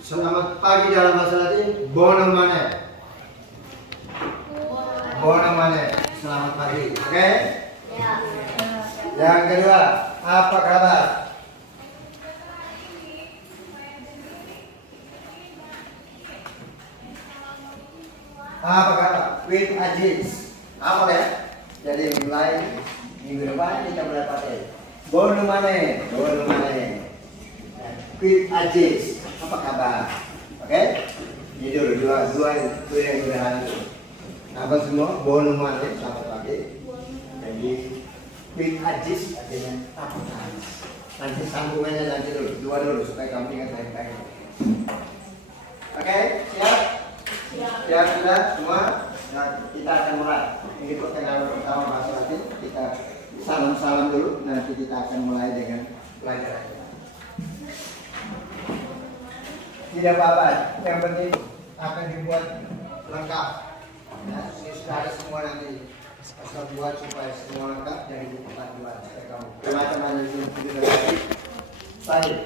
Selamat pagi dalam bahasa Latin, bonum mane. Bonum mane. Selamat pagi. Oke? Ya. Yang kedua, apa kabar? Apa kabar? With Aziz. Apa ya? Jadi mulai minggu depan kita mulai pakai bonum mane. Bonum mane. With Aziz. Apa kabar? Oke? Ini dulu dua yang sederhana dulu. Apa semua? Bonum mane. Selamat pagi. Jadi with Aziz artinya apa kabar? Nanti sambungannya nanti dua dulu supaya kamu ingat baik-baik. Oke? Siap? Siap sudah semua? Nah, kita akan mulai. Ini perkenalan pertama bahasa Latin. Kita salam-salam dulu. Nanti kita akan mulai dengan pelajaran kita. Tidak apa-apa. Yang penting akan dibuat lengkap. Ya, ini sudah ada semua nanti. Asal buat supaya semua lengkap dari buku panduan supaya kamu. Macam-macam itu lagi. Baik.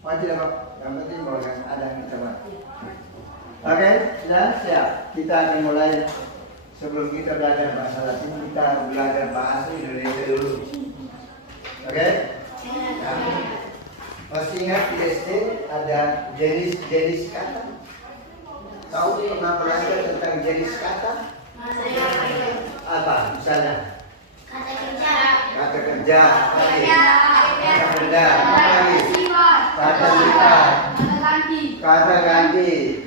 Wajib apa? Yang penting bahwa ada yang kita buat. Oke, sudah siap. Kita akan mulai. Sebelum kita belajar bahasa Latin, kita belajar bahasa Indonesia dulu. Oke? Nah, pasti ingat di SD ada jenis kata. Tahu pernah belajar tentang jenis kata? Apa? Misalnya? Kata kerja. Kata kerja. Kata benda. Apa lagi? Kata sifat. Kata ganti.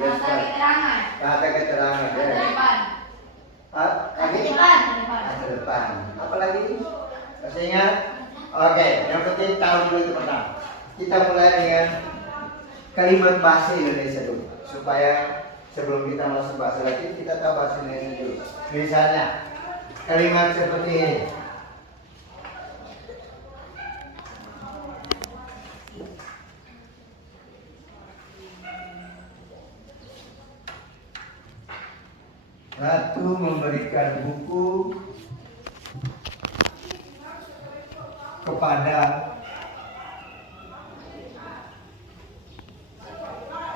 Kata keterangan. Kata depan. Apa lagi? Masih ingat? Oke, yang penting tahu dulu itu pertama. Kita mulai dengan kalimat bahasa Indonesia dulu, supaya sebelum kita masuk bahasa Latin kita tahu bahasa Indonesia dulu. Misalnya kalimat seperti ini. Ratu memberikan buku kepada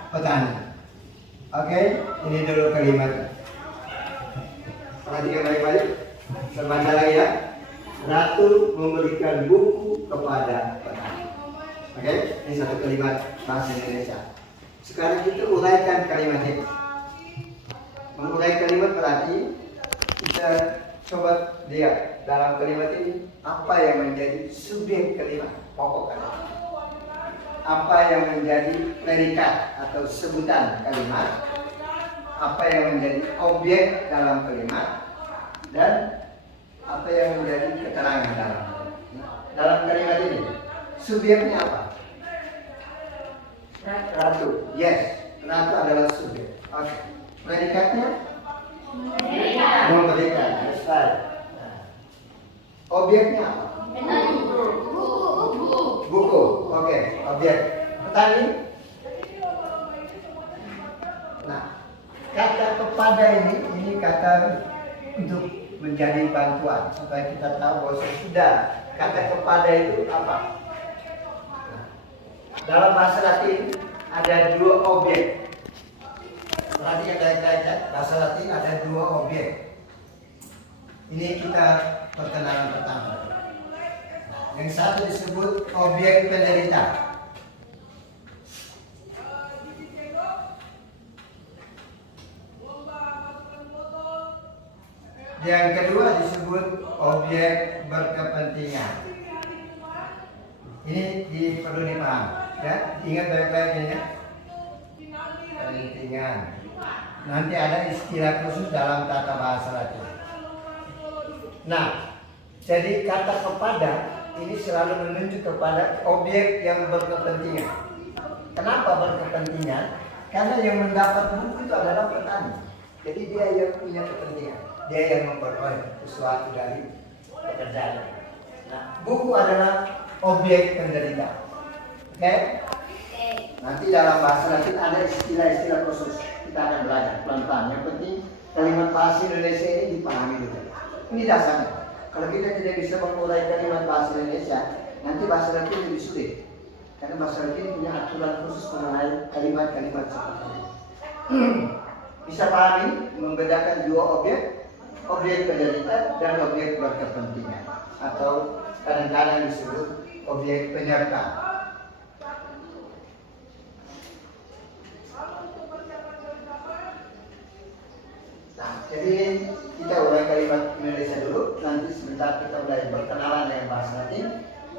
petani. Oke, ini dulu kalimatnya. Perhatikan baik-baik. Sebentar lagi ya. Ratu memberikan buku kepada petani. Oke, ini satu kalimat bahasa Indonesia. Sekarang kita uraikan kalimat ini. Mengurai kalimat berarti kita coba lihat dalam kalimat ini apa yang menjadi subjek kalimat, pokok kalimat. Apa yang menjadi predikat atau sebutan kalimat, apa yang menjadi objek dalam kalimat, dan apa yang menjadi keterangan dalam kalimat ini. Subjeknya apa? Ratu. Yes, ratu adalah subjek. Oke. Predikatnya? Memberikan. Objeknya apa? Buku. Oke, objek. Petani. Nah, kata kepada ini kata untuk menjadi bantuan supaya kita tahu bahwa sudah kata kepada itu apa. Nah, dalam bahasa Latin ada dua objek. Perhatikan baik-baik, bahasa Latin ada dua objek. Ini kita perkenalan pertama. Yang satu disebut objek penderita. Yang kedua disebut objek berkepentingan. Ini perlu dipahami, ya. Ingat baik-baik ya. Kepentingan. Nanti ada istilah khusus dalam tata bahasa Latin. Nah, jadi kata kepada ini selalu menunjuk kepada objek yang berkepentingan. Kenapa berkepentingan? Karena yang mendapat buku itu adalah petani. Jadi dia yang punya kepentingan. Dia yang memperoleh sesuatu dari pekerjaan. Nah, buku adalah objek penderita. Oke? Nanti dalam bahasa Latin ada istilah-istilah khusus. Kita akan belajar pelan-pelan. Yang penting kalimat bahasa Indonesia ini dipahami dulu. Ini dasarnya. Kalau kita tidak bisa mengurai kalimat bahasa Indonesia, nanti bahasa Latin lebih sulit. Karena bahasa Latin punya aturan khusus mengenai kalimat-kalimat seperti ini. Bisa pahami membedakan dua objek penderita dan objek berkepentingan, atau kadang-kadang disebut objek penyerta. Nah, jadi kita urai kalimat Indonesia dulu, nanti sebentar kita mulai berkenalan dengan bahasa Latin.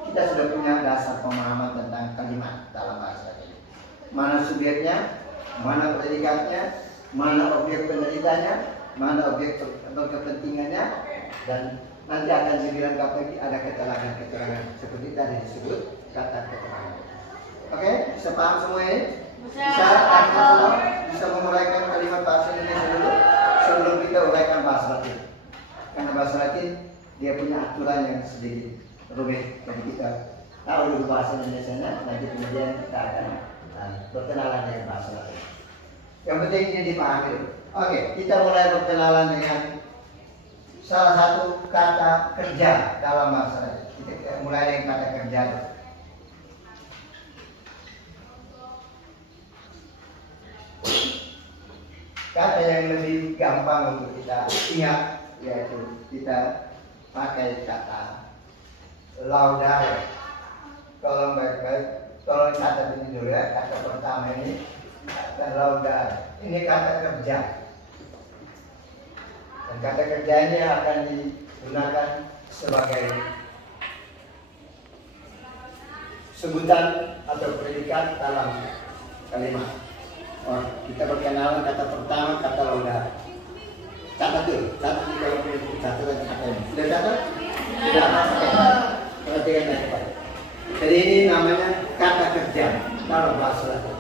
Kita sudah punya dasar pemahaman tentang kalimat dalam bahasa Latin. Mana subjeknya, mana predikatnya, mana objek penderitanya, mana objek berkepentingannya, dan nanti akan dilengkapi lagi ada keterangan-keterangan seperti tadi disebut kata keterangan. Oke, bisa paham semua ini? Bisa menguraikan kalimat bahasa Indonesia dulu sebelum kita uraikan bahasa Latin. Karena bahasa Latin dia punya aturan yang sedikit rumit, jadi kita tahu dulu bahasa Indonesia-nya, nanti kemudian kita akan berkenalan dengan bahasa Latin. Yang penting ini dipahami dulu. Oke, kita mulai berkenalan dengan salah satu kata kerja dalam bahasa Latin. Kita mulai dengan kata kerja dulu. Kata yang lebih gampang untuk kita ingat yaitu kita pakai kata laudare. Tolong baik-baik, tolong catat ini dulu ya. Kata pertama ini kata laudare. Ini kata kerja. Dan kata kerja ini akan digunakan sebagai sebutan atau predikat dalam kalimat. Oh, kita berkenalan kata pertama kata laudare. Catat dulu, catat di dalam catatan kata ini. Sudah catat? Sudah. Perhatikan baik-baik. Jadi ini namanya kata kerja dalam bahasa Latin.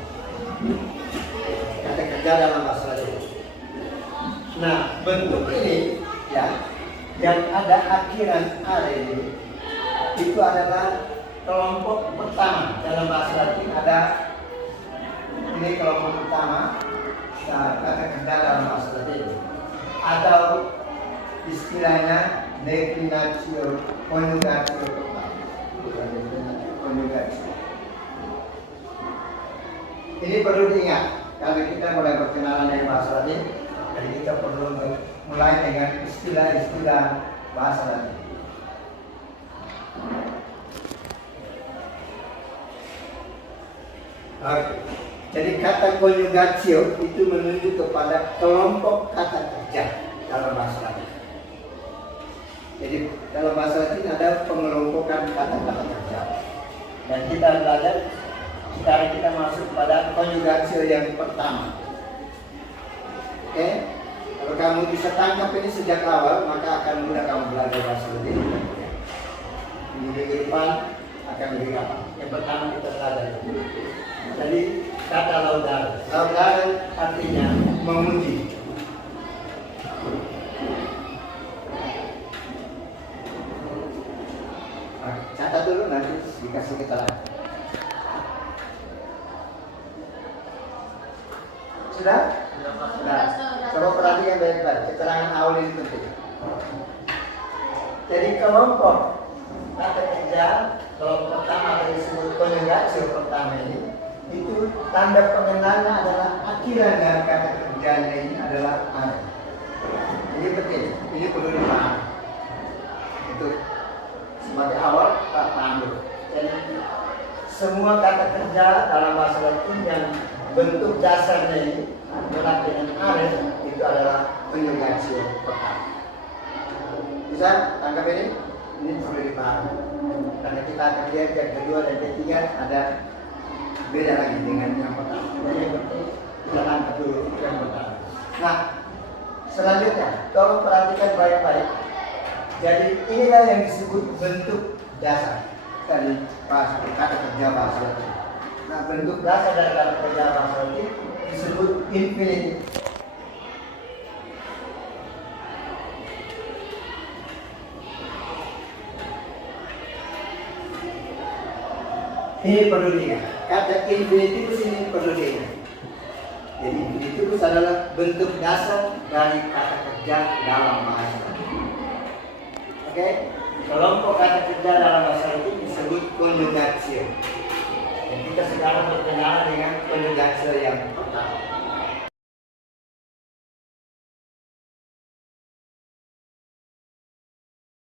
Kata kerja dalam bahasa Latin. Nah, bentuk ini ya, yang ada akhiran are ini itu adalah kelompok pertama dalam bahasa Latin. Ada ini kelompok pertama, kata kerja dalam bahasa Latin, atau istilahnya declinatio conjugatio konjugatio. Ini perlu diingat karena kita mulai berkenalan dengan bahasa Latin, jadi kita perlu mulai dengan istilah-istilah bahasa Latin. Oke. Jadi kata konjugatio itu menunjuk kepada kelompok kata kerja dalam bahasa Latin. Jadi dalam bahasa Latin ada pengelompokan kata-kata kerja. Dan kita belajar, sekarang kita masuk pada konjugatio yang pertama. Oke? Kalau kamu bisa tangkap ini sejak awal, maka akan mudah kamu belajar bahasa Latin. Minggu depan akan lebih gampang. Yang pertama kita belajar. Jadi kata laudare. Laudare artinya memuji. Catat dulu nanti dikasih keterangan. Sudah? Sudah. Coba perhatikan baik-baik. Keterangan awal ini penting. Jadi kelompok kata kerja, kelompok pertama dari disebut konjugatio pertama ini, itu tanda pengenalnya adalah akhiran dari kata kerjanya ini adalah are. Ini penting, ini perlu dipahami. Itu sebagai awal Pak paham dulu. Jadi semua kata kerja dalam bahasa Latin yang bentuk dasarnya ini adalah dengan are, itu adalah konjugatio pertama. Bisa tangkap ini? Ini perlu dipahami. Karena kita akan lihat yang kedua dan ketiga ada beda lagi dengan yang pertama. Jadi yang penting kita tangkap dulu yang pertama. Nah, selanjutnya tolong perhatikan baik-baik. Jadi inilah yang disebut bentuk dasar dari kata kerja bahasa Latin. Nah, bentuk dasar dari kata kerja bahasa Latin disebut infinitive. Ini perlu diingat. Kata infinitive ini perlu diingat. Jadi infinitive adalah bentuk dasar dari kata kerja dalam bahasa. Oke, kelompok kata kerja dalam bahasa itu disebut konjugatio. Dan kita sekarang berkenalan dengan konjugatio yang